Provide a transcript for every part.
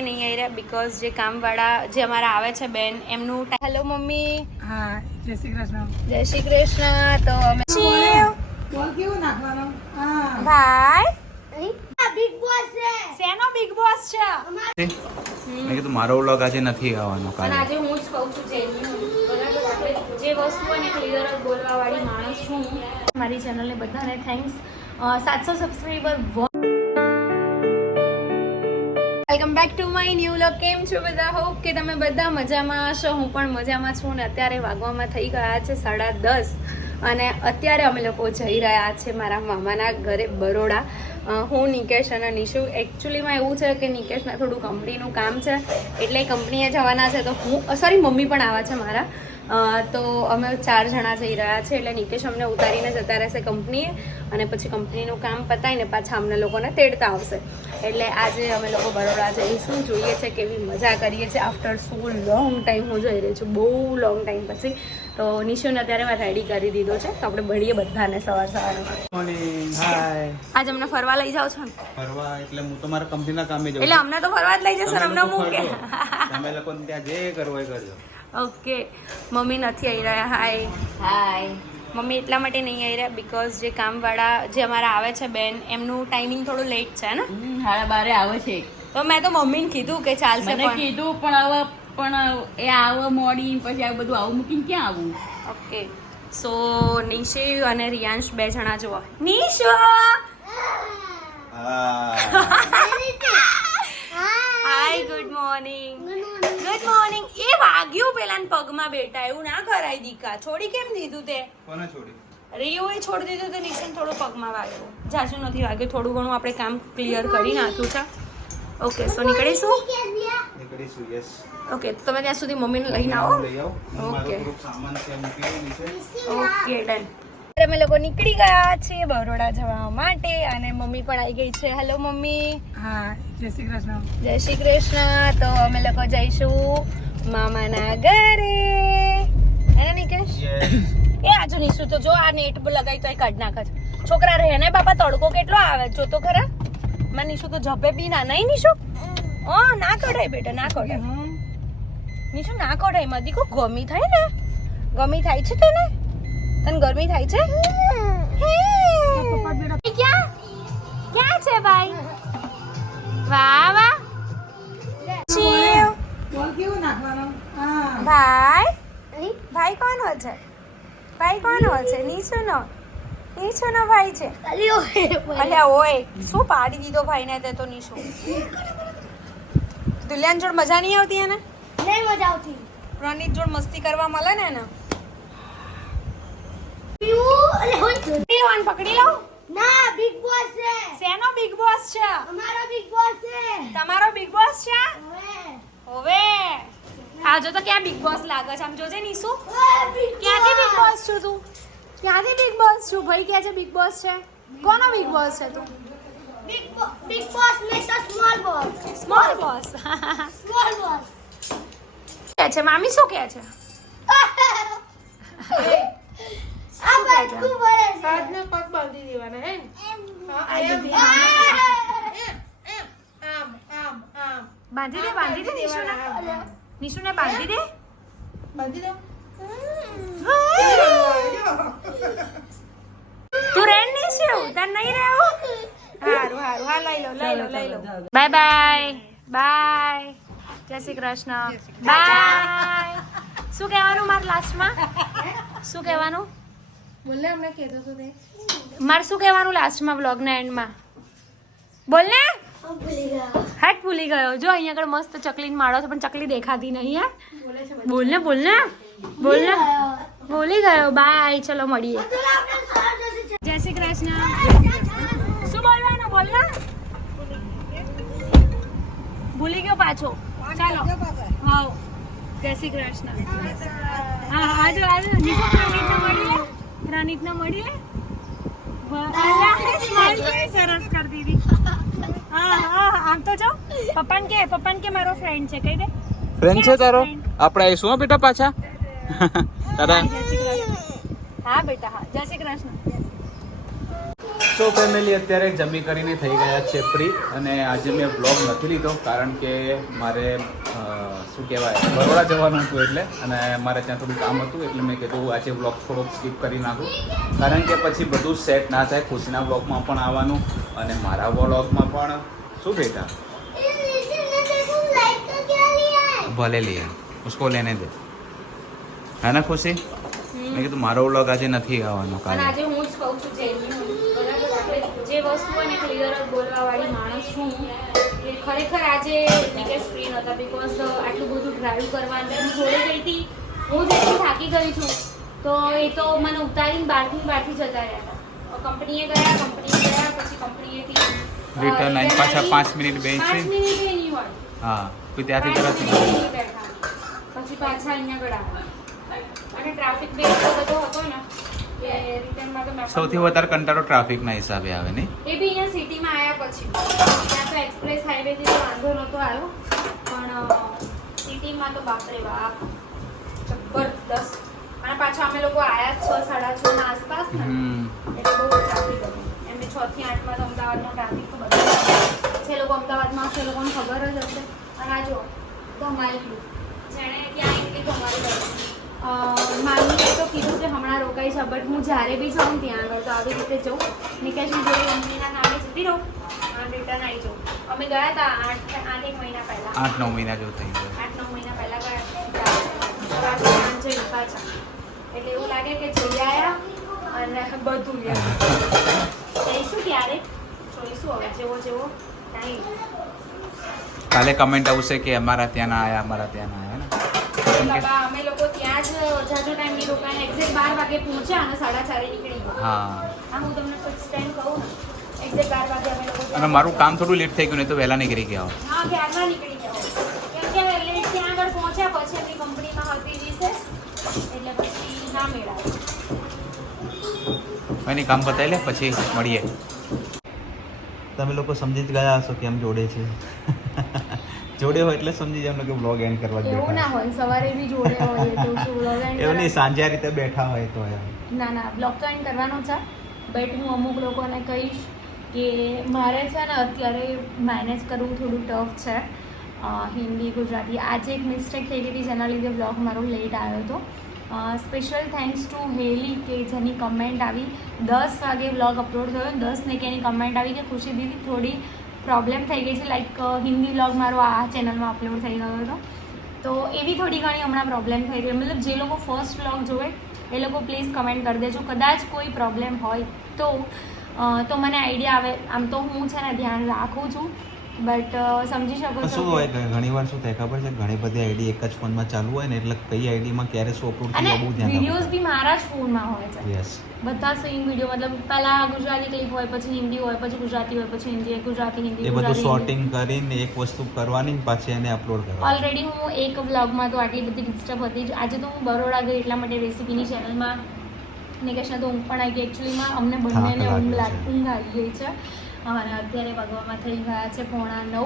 માટે નહીં આવી રહ્યા બીકોઝ જે કામવાળા જે અમારા આવે છે બેન એમનું હેલો મમ્મી. હા, જય શ્રી કૃષ્ણ. જય શ્રી કૃષ્ણ. તો અમે બોલ કેવું નાખવાનું? હા ભાઈ બિગ બોસ છે. શેનો બિગ બોસ છે? મેં કીધું મારો વ્લોગ આજે નથી આવવાનો પણ કાલે. આજે હું જ કહું છું જે વસ્તુ હોય ને ક્લિયર જ બોલવા વાળી માણસ છું હું. મારી ચેનલને બધાને thanks. 700 subscriber. Welcome back to my new vlog. કેમ છો બધા? હોપ કે તમે બધા મજામાં હશો. હું પણ મજામાં છું ને અત્યારે વાગવામાં થઈ ગયા છે 10:30 અને અત્યારે અમે લોકો જઈ રહ્યા છે મારા મામાના ઘરે બરોડા. હું નિકેશ અને નિશુ. એકચ્યુઅલીમાં એવું છે કે નિકેશના થોડું કંપનીનું કામ છે એટલે કંપનીએ જવાના છે તો હું મમ્મી પણ આવે છે મારા. તો અમે 4 જણા જઈ રહ્યા છે એટલે નિકેશ અમને ઉતારીને જતા રહેશે કંપનીએ અને પછી કંપનીનું કામ પતાવીને પાછા અમને લોકોને તેડતા આવશે. એટલે આજે અમે લોકો બરોડા જઈશું. જોઈએ છે કેવી મજા કરીએ છીએ. આફ્ટર સો લોંગ ટાઈમ હું જઈ રહી છું, બહુ લોંગ ટાઈમ પછી. તો નિશુને અત્યારે મેં રેડી કરી દીધો છે તો આપણે મળીએ બધાને સવારે. મોર્નિંગ. હાય. આજ અમને ફરવા લઈ જાઓ છો ને? ફરવા એટલે હું તો મારા કંપનીના કામે જાઉં એટલે અમને તો ફરવા જ લઈ જશે અમને મૂકે. તમે લોકો ત્યાં જે કરવું એ કરજો. ઓકે. મમ્મી નથી આવી રહ્યા. હાય. મમ્મી એટલા માટે નહીં આવી રહ્યા બીકોઝ જે કામવાળા જે અમારા આવે છે બેન એમનું ટાઈમિંગ થોડું લેટ છે ને. 12:30 આવે છે. તો મેં તો મમ્મીને કીધું કે ચાલશે મને કીધું પણ એ આવે મોડી પછી આ બધું આવું મૂકીને ક્યાં આવું. ઓકે. સો નિશુ અને રિયાંશ 2 જણા જોવા. Nishu hi. Good morning. Good morning. એ વાગ્યું પેલા પગમાં બેટા. એવું ના કરાય દીકા. છોડી કેમ દીધું તે? કોને છોડી? રિયોએ છોડી દીધું તો નિશાન થોડું પગમાં વાગ્યું. જાજુ નથી વાગ્યું, થોડું ઘણું આપણે કામ ક્લિયર કરી નાખ્યું છે. ઓકે. સો નીકળીશું. નીકળીશું. યસ. ઓકે. તો તમે ત્યાં સુધી મમ્મીને લઈને આવો. લઈ આવો. મારો ઓકે. થોડુંક સામાન છે મૂકી નીચે. Okay done. અમે લોકો નીકળી ગયા છીએ બરોડા જવા માટે અને મમ્મી પણ આવી ગઈ છે. Hello mummy. હા, જય શ્રી કૃષ્ણ. જય શ્રી કૃષ્ણ. તો અમે લોકો જઈશું મામાના ઘરે. હે નિકેશ? યસ. એ આજુ નિશુ તો જો આ નેટ લગાવી તો એ કાઢ નાખે છે. છોકરા રહે ને બાપા, તડકો કેટલો આવે જો તો ખરા. માં નિશુ તો જપે બી ના. નહીં નિશુ? ના કઢાય બેટા, ના કઢાય. નિશુ ના કઢાય. માં દીકો ગમી થાય ને? ગમી થાય છે તને? તને ગરમી થાય છે? ક્યાં છે ભાઈ? વાહ વાહ. બોલ કેવું નાખવાનું? હા ભાઈ કોનો છે? ભાઈ કોનો છે? નિશુનો ભાઈ છે. અલ્યા ઓય, શું પાડી દીધો ભાઈને તે તો. નિશુ દુલ્યાન જોડ મજા નહીં આવતી એને? નહીં મજા આવતી. રણિત જોડ મસ્તી કરવા મળે ને એને. પકડી લો. ના, બિગ બોસ છે. શેનો બિગ બોસ છે? અમારો બિગ બોસ છે. તમારો બિગ બોસ છે? હવે હવે આજો તો ક્યાં બિગ બોસ લાગે છે? આમ જોજે નિશુ. બિગ ક્યાંથી બિગ બોસ છું તું? ક્યાંથી બિગ બોસ છું? ભાઈ ક્યાં છે બિગ બોસ છે? કોનો બિગ બોસ છે તું? બિગ બોસ મેં તો small boss. Small boss. Small boss. કે છે મામી શું કહે છે? આ બધું બોલે છે. હાથને પગ બાંધી દેવાના હે ને? બાંધી દે નિશુને. નિશુને બાંધી દે. બાંધી દો. તું રેન નિશુ, તને નહીં રહેવું? હારું હા લઈ લો. બાય. જય શ્રી કૃષ્ણ. બાય. શું કહેવાનું મારે લાસ્ટમાં? શું કહેવાનું? બોલને હમણાં કહેતો હતો તે. મારે શું કહેવાનું લાસ્ટમાં વ્લોગના એન્ડમાં? બોલ ને. ભૂલી ગયા. હાટ ભૂલી ગયો. જો અહીંયા આગળ મસ્ત ચકલીને માળો છે પણ ચકલી દેખાતી નહીં. હે બોલ ને. ભૂલી ગયો. બાય. ચલો મળીએ. જય શ્રી કૃષ્ણ. શું બોલવાનું? બોલ ને. ભૂલી ગયો પાછો. ચાલો. હા. જય શ્રી કૃષ્ણ. હા આજો. રણિતને મળીએ. સરસ કરી દીધી. હા આમ તો જો પપ્પાને કે મારો ફ્રેન્ડ છે. કહી દે. ફ્રેન્ડ છે તારો? આપણે આવીશું બેટા પાછા. તારા જય શ્રી કૃષ્ણ. હા બેટા હા. જય શ્રી કૃષ્ણ. સો ફેમિલી અત્યારે જમી કરીને થઈ ગયા છે ફ્રી અને આજે મેં બ્લોગ નથી લીધો કારણ કે મારે શું કહેવાય બરોડા જવાનું હતું એટલે અને મારે ત્યાં થોડું કામ હતું એટલે મેં કીધું આજે બ્લોગ થોડોક સ્કીપ કરી નાખું કારણ કે પછી બધું સેટ ના થાય. ખુશીના બ્લોગમાં પણ આવવાનું અને મારા બ્લોગમાં પણ શું બેટા ભલે લે ઉસકો લેને દે હે ના ખુશી. મેં કીધું મારો વ્લોગ આજે નથી આવવાનો પણ કાલે. આજે હું જ કહું છું જે વસ્તુ અને ક્લિયર જ બોલવાવાળી માણસ છું કે ખરેખર આજે નિકેશ ફ્રી નહોતા બિકોઝ આટલું બધું ડ્રાઈવ કરવાનું હું જોડે ગઈ હતી. હું જેટલી થાકી ગઈ છું તો એ તો મને ઉતારીને બહારથી જતા રહ્યા હતા. કંપનીએ ગયા પછી કંપનીએથી રિટર્ન આવીને પાછા 5 મિનિટ બેસી 5 મિનિટ નહીં હોય હા પછી ત્યાંથી તરત બેઠા પછી પાછા અહીંયા આગળ આવ્યા અને ટ્રાફિક બે એટલો બધો હતો ને કે રિટર્નમાં તો મેં સૌથી વધારે કંટાળો ટ્રાફિકના હિસાબે આવે નહીં. એ બી અહીંયા સિટીમાં આવ્યા પછી ત્યાં તો એક્સપ્રેસ હાઈવેથી તો વાંધો નહોતો આવ્યો પણ સિટીમાં તો બાપરે બાપ જબરદસ્ત. અને પાછા અમે લોકો આવ્યા 6-6:30 ના આસપાસ ને એટલે બહુ ટ્રાફિક હતું. એમને 6 થી 8 માં તો અમદાવાદનો ટ્રાફિક તો બધો છે. લોકો અમદાવાદમાં હશે એ લોકોને ખબર જ હશે. અને આ જો ધમાલી ગયું જેણે ત્યાં આવીને ધમાલી કરી. મામીએ તો કીધું કે હમણાં રોકાઈ છે બટ હું જ્યારે બી જાઉં ત્યાં આગળ તો આવી રીતે જઉં નિકેશની જોડે કંપનીના કામે જતી રહું અને રિટર્ન આવી જાઉં. અમે ગયા હતા 8-1 મહિના પહેલાં 8-9 મહિના જેવું થઈ ગયું. 8-9 મહિના પહેલાં ગયા સવારથી સાંજે પાછા એટલે એવું લાગે કે જઈ આવ્યા અને બધું જઈશું ત્યારે જોઈશું હવે જેવો ટાઈમ. કાલે કમેન્ટ આવશે કે અમારા ત્યાં ના આયા અમારા ત્યાં ના આયા ને બાબા અમે લોકો ત્યાં જ જાજો ટાઈમ નહીં રોકાયા. એક્ઝેક્ટ 12 વાગે પહોંચ્યા અને 4:30 નીકળી ગયા. હા હા હું તમને ફિક્સ ટાઈમ કહું ને એક્ઝેક્ટ 12 વાગે અમે લોકો અને મારું કામ થોડું લેટ થઈ ગયું ને તો વહેલા નીકળી ગયા હોત. હા ક્યારના નીકળી ગયા હોય. કેમ કે લેટ ત્યાં આગળ પહોંચ્યા પછી આપણી કંપનીમાં હતી રિસેસ એટલે પછી ના મેળાય. એની કામ પતાવી લે પછી મળીએ. તમે લોકો સમજી જ ગયા હશો કેમ જોડે છે. જોડે હોય એટલે સમજી જાવ કે બ્લોગ એન્ડ કરવા જ એવું ના બેઠા હોય સવારે બી જોડે હોય તો શું vlog end એવું નહીં સાંજે આ રીતે બેઠા હોય તો એમ. ના બ્લોગ તો એન્ડ કરવાનો છે બટ હું અમુક લોકોને કહીશ કે મારે છે ને અત્યારે મેનેજ કરવું થોડું ટફ છે. હિન્દી ગુજરાતી આજે એક મિસ્ટેક થઈ ગઈ હતી જેના લીધે બ્લોગ મારો લેટ આવ્યો હતો. સ્પેશિયલ થેન્ક્સ ટુ હેલી કે જેની કમેન્ટ આવી 10 વાગે બ્લોગ અપલોડ થયો 10 ને કે એની કમેન્ટ આવી કે ખુશી દીદી થોડી પ્રોબ્લેમ થઈ ગઈ છે લાઈક હિન્દી બ્લોગ મારો આ ચેનલમાં અપલોડ થઈ ગયો હતો તો એવી થોડી ઘણી હમણાં પ્રોબ્લેમ થઈ ગઈ. મતલબ જે લોકો ફર્સ્ટ બ્લોગ જોવે એ લોકો પ્લીઝ કમેન્ટ કરી દેજો. કદાચ કોઈ પ્રોબ્લેમ હોય તો મને આઈડિયા આવે. આમ તો હું છે ને ધ્યાન રાખું છું બટ સમજી શકો શું હોય કે ઘણી વાર શું થાય ખબર છે ઘણી બધી આઈડી એક જ ફોનમાં ચાલુ હોય ને એટલે કઈ આઈડીમાં ક્યારે શું અપલોડ અને થયું બહુ ધ્યાન વિડીયોઝ બી મારા જ ફોનમાં હોય છે. યસ બધા સેમ વિડીયો મતલબ પહેલાં ગુજરાતી ક્લિપ હોય પછી હિન્દી હોય પછી ગુજરાતી હોય પછી હિન્દી ગુજરાતી હિન્દી એ બધું શોર્ટિંગ કરીને એક વસ્તુ કરવાની ને પાછી એને અપલોડ કરવાની. ઓલરેડી હું એક વ્લોગમાં તો આટલી બધી ડિસ્ટર્બ હતી જ. આજે તો હું બરોડા ગઈ એટલા માટે રેસીપીની ચેનલમાં નિકેશને તો ઊંઘ પણ આવી ગઈ. એકચ્યુઅલીમાં અમને બંનેને ઊંઘ આવી ગઈ છે અને અત્યારે વાગવામાં થઈ ગયા છે 8:45.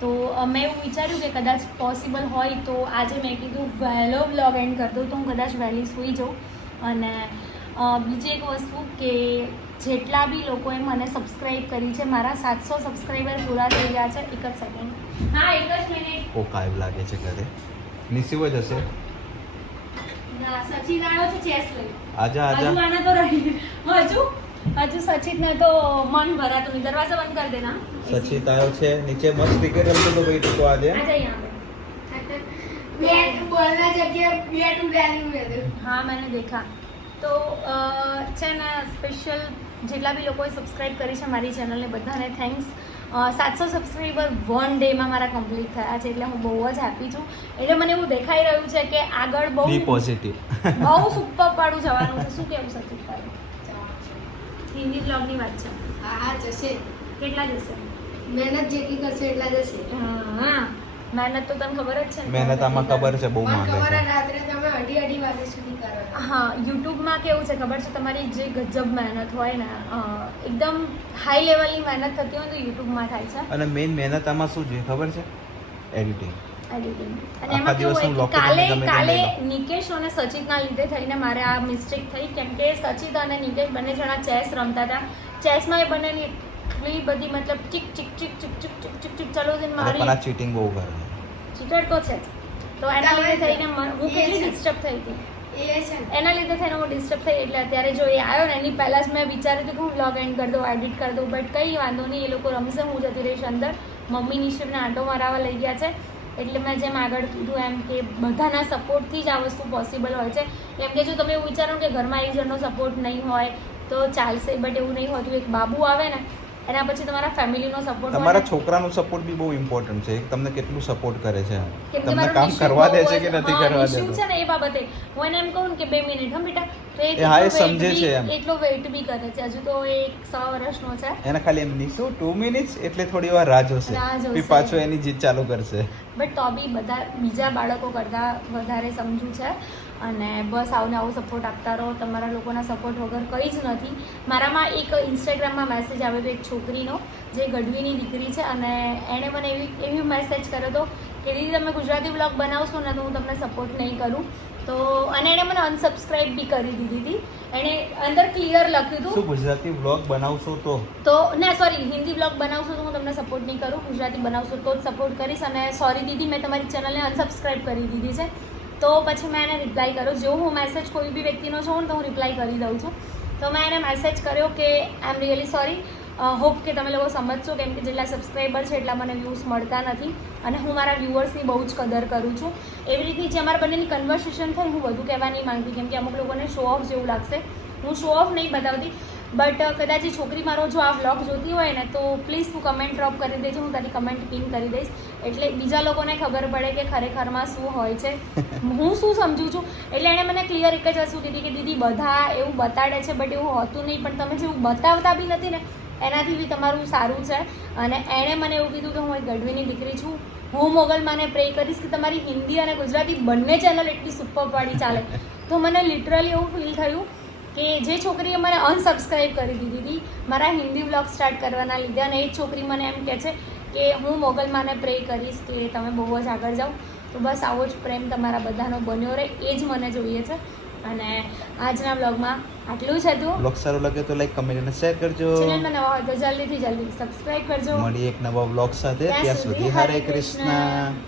તો મેં એવું વિચાર્યું કે કદાચ પોસિબલ હોય તો આજે મેં કીધું વહેલો વ્લોગ એન્ડ કરી દઉં તો હું કદાચ વહેલી સૂઈ જાઉં. અને બીજી એક વસ્તુ કે જેટલા બી લોકોએ મને સબસ્ક્રાઈબ કરી છે મારા 700 સબસ્ક્રાઈબર પૂરા થઈ ગયા છે. એક જ સેકન્ડ હા એક જ મિનિટ. ઓ કાય લાગે છે ઘરે નિસીવ જ હશે. ના સચિન આવ્યો છે ચેસ લઈ. આજા હજુ આને તો રહી હજુ સચિતને તો મન ભરાતું નહીં. દરવાજા બંધ કરી દેના. સચિત આવ્યો છે નીચે મસ્ત ક્રિકેટ રમતો તો ભાઈ તો આજે આ જઈએ આપણે. બેટ બોલના જગ્યાએ બેટ ઉડાડી મેં हाँ मैंने देखा तो છે ને સ્પેશિયલ જેટલા બી લોકોએ સબસ્ક્રાઈબ કરી છે મારી ચેનલને બધાને થેન્ક્સ. 700 સબસ્ક્રાઈબર 1 ડેમાં મારા કમ્પ્લીટ થયા છે એટલે હું બહુ જ હેપી છું. એટલે મને એવું દેખાઈ રહ્યું છે કે આગળ બહુ બી પોઝિટિવ બહુ સુપર પાડું જવાનું છે. શું કેવું સચિત તારું? હિન્દી બ્લોગની વાત છે. હા જશે કેટલા જશે? મહેનત જેટલી કરશે એટલા જશે. હા મહેનત તો તને ખબર જ છે ને. મહેનત આમાં ખબર છે બહુ મને માંગે ખબર છે. છે રાત્રે તમે અઢી વાગે સુધી કરો. હા યુટ્યુબમાં કેવું છે ખબર છે તમારી જે ગજબ મહેનત હોય ને એકદમ હાઈ લેવલની મહેનત થતી હોય તો યુટ્યુબમાં થાય છે અને મેઇન મહેનત આમાં શું છે ખબર છે એડિટિંગ. એડિટિંગ. અને આખા એમાં કેવું દિવસનું હોય કે vlog તો તમે ગમે તે કાલે લઈ લો. નિકેશ અને સચિતના લીધે થઈને મારે આ મિસ્ટેક થઈ કેમ કે સચિત અને નિકેશ બંને જણા ચેસ રમતા હતા ચેસમાં એ બંનેની એટલી બધી મતલબ ચીક ચીક ચીક ચીક ચીક ચીક ચીક ચીક ચાલો છે પણ આ મારી ચીટિંગ બહુ કરે ચીટર તો છે જ. તો એના લીધે થઈને હું કેટલી ડિસ્ટર્બ થઈ હતી એ છે ને એના લીધે થઈને હું ડિસ્ટર્બ થઈ એટલે અત્યારે જો એ આવ્યો ને એની પહેલાં જ મેં વિચાર્યું હતું કે હું વ્લોગ એન્ડ કરી દઉં એડિટ કરી દઉં બટ કંઈ વાંધો નહીં એ લોકો રમશે હું જતી રહીશ અંદર મમ્મી નિશિવને આંટો મરાવવા લઈ ગયા છે એટલે મેં જેમ આગળ કીધું એમ કે બધાના સપોર્ટથી જ આ વસ્તુ પોસિબલ હોય છે એમ કે જો તમે એવું વિચારો કે ઘરમાં એક જણનો સપોર્ટ નહીં હોય તો ચાલશે બટ એવું નહીં હોતું એક બાબુ આવે ને એના પછી તમારા ફેમિલીનો સપોર્ટ તમારા છોકરાનો સપોર્ટ બી બહુ ઇમ્પોર્ટન્ટ છે તમને કેટલું સપોર્ટ કરે છે કેમ કે તમને મારું કામ નિશુ કરવા દે બહુ છે જ- કે નથી હા, કરવા નિશુ દેતો છે ને એ બાબતે હું એને એમ કહું ને કે 2 મિનિટ હમ બેટા તો એ હા, એ એટલો weight સમજે છે બી- એમ. એટલો વેઇટ બી કરે છે હજુ તો એ 100 વર્ષનો છે એને ખાલી એમ નીસું 2 મિનિટ્સ એટલે થોડી વાર રાહ જોશે રાહ જોશે. પછી પાછો એની જીત ચાલુ કરશે બટ તો બી બધા બીજા બાળકો કરતાં વધારે સમજુ છે અને બસ આવું ને આવું સપોર્ટ આપતા રહો તમારા લોકોના સપોર્ટ વગર કંઈ જ નથી મારામાં એક ઇન્સ્ટાગ્રામમાં મેસેજ આવ્યો હતો એક છોકરીનો જે ગઢવીની દીકરી છે અને એણે મને એવી મેસેજ કર્યો હતો કે દીદી તમે ગુજરાતી બ્લોગ બનાવશો ને તો હું તમને સપોર્ટ નહીં કરું તો અને એણે મને અનસબસ્ક્રાઇબ બી કરી દીધી હતી એણે અંદર ક્લિયર લખ્યું હતું શું ગુજરાતી બ્લોગ બનાવશો તો ના સોરી હિન્દી બ્લોગ બનાવશો તો હું તમને સપોર્ટ નહીં કરું ગુજરાતી બનાવશો તો જ સપોર્ટ કરીશ અને સોરી દીદી મેં તમારી ચેનલને અનસબસ્ક્રાઇબ કરી દીધી છે તો પછી મેં એને રિપ્લાય કર્યો જો હું મેસેજ કોઈ બી વ્યક્તિનો છું ને તો હું રિપ્લાય કરી દઉં છું તો મેં એને મેસેજ કર્યો કે આઈ એમ રિયલી સોરી હોપ કે તમે લોકો સમજશો કેમ કે જેટલા સબસ્ક્રાઈબર છે એટલા મને વ્યૂઝ મળતા નથી અને હું મારા વ્યુઅર્સની બહુ જ કદર કરું છું એવી રીતની જે અમારા બંનેની કન્વર્સેશન થઈ હું વધુ કહેવા નહીં માંગતી કેમ કે અમુક લોકોને શો ઓફ જેવું લાગશે હું શો ઓફ નહીં બતાવતી બટ કદાચ એ છોકરી મારો જો આ વ્લોગ જોતી હોય ને તો પ્લીઝ તું કમેન્ટ ડ્રોપ કરી દેજો હું તારી કમેન્ટ પિન કરી દઈશ એટલે બીજા લોકોને ખબર પડે કે ખરેખરમાં શું હોય છે હું શું સમજુ છું એટલે એણે મને ક્લિયર એક જ વસ્તુ કીધી કે દીદી બધા એવું બતાડે છે બટ એવું હોતું નહીં પણ તમે જેવું બતાવતા બી નથી ને એનાથી બી તમારું સારું છે અને એણે મને એવું કીધું કે હું એક ગઢવીની દીકરી છું હું મોગલમાને પ્રે કરીશ કે તમારી હિન્દી અને ગુજરાતી બંને ચેનલ એટલી સુપરવાળી ચાલે તો મને લિટરલી એવું ફીલ થયું કે જે છોકરીએ મને અનસબસ્ક્રાઈબ કરી દીધી હતી મારા હિન્દી બ્લોગ સ્ટાર્ટ કરવાના લીધે અને એ જ છોકરી મને એમ કહે છે કે હું મોગલમાને પ્રે કરીશ કે તમે બહુ જ આગળ જાઓ તો બસ આવો જ પ્રેમ તમારા બધાનો બન્યો રહે એ જ મને જોઈએ છે અને આજના બ્લોગમાં આટલું જ હતું બ્લોગ સારો લાગે તો લાઈક કમેન્ટ અને શેર કરજો ચેનલમાં નવા હોય તો જલ્દીથી જલ્દી સબસ્ક્રાઈબ કરજો મળીએ એક નવા બ્લોગ સાથે ત્યાં સુધી હરે કૃષ્ણ